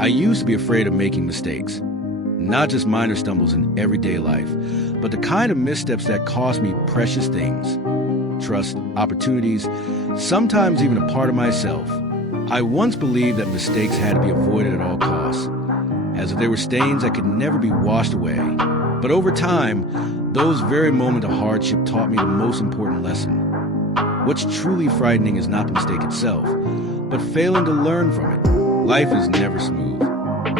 I used to be afraid of making mistakes, not just minor stumbles in everyday life, but the kind of missteps that cost me precious things, trust, opportunities, sometimes even a part of myself. I once believed that mistakes had to be avoided at all costs, as if they were stains that could never be washed away. But over time, those very moments of hardship taught me the most important lesson. What's truly frightening is not the mistake itself, but failing to learn from it. Life is never smooth.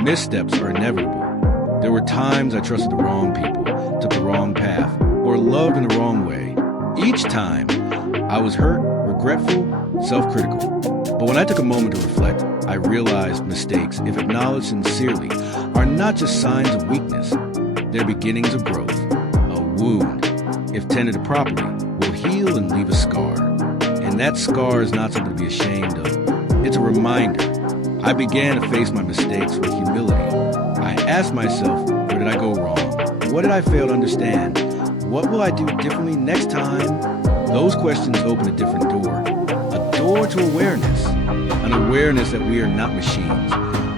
Missteps are inevitable. There were times I trusted the wrong people, took the wrong path, or loved in the wrong way. Each time, I was hurt, regretful, self-critical. But when I took a moment to reflect, I realized mistakes, if acknowledged sincerely, are not just signs of weakness. They're beginnings of growth. A wound, if tended properly, will heal and leave a scar. And that scar is not something to be ashamed of. It's a reminder. I began to face my mistakes with humility. I asked myself, where did I go wrong? What did I fail to understand? What will I do differently next time? Those questions open a different door. A door to awareness. An awareness that we are not machines,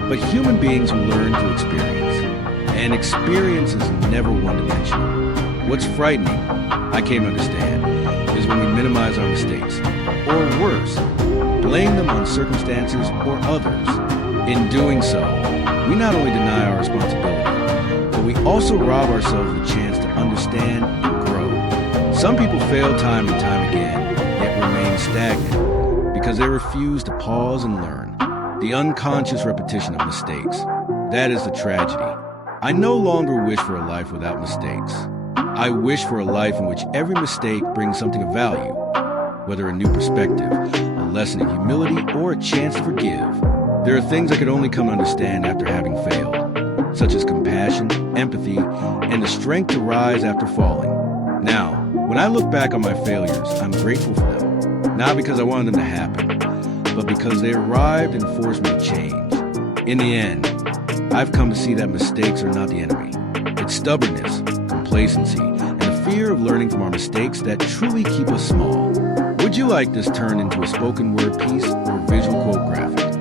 but human beings who learn through experience. And experience is never one-dimensional. What's frightening, I came to understand, is when we minimize our mistakes, or worse, blame them on circumstances or others. In doing so, we not only deny our responsibility, but we also rob ourselves of the chance to understand and grow. Some people fail time and time again, yet remain stagnant because they refuse to pause and learn. The unconscious repetition of mistakes. That is the tragedy. I no longer wish for a life without mistakes. I wish for a life in which every mistake brings something of value, whether a new perspective, a lesson in humility, or a chance to forgive. There are things I could only come to understand after having failed, such as compassion, empathy, and the strength to rise after falling. Now, when I look back on my failures, I'm grateful for them, not because I wanted them to happen, but because they arrived and forced me to change. In the end, I've come to see that mistakes are not the enemy. It's stubbornness, complacency, and the fear of learning from our mistakes that truly keep us small. Would you like this turned into a spoken word piece or visual quote graphic?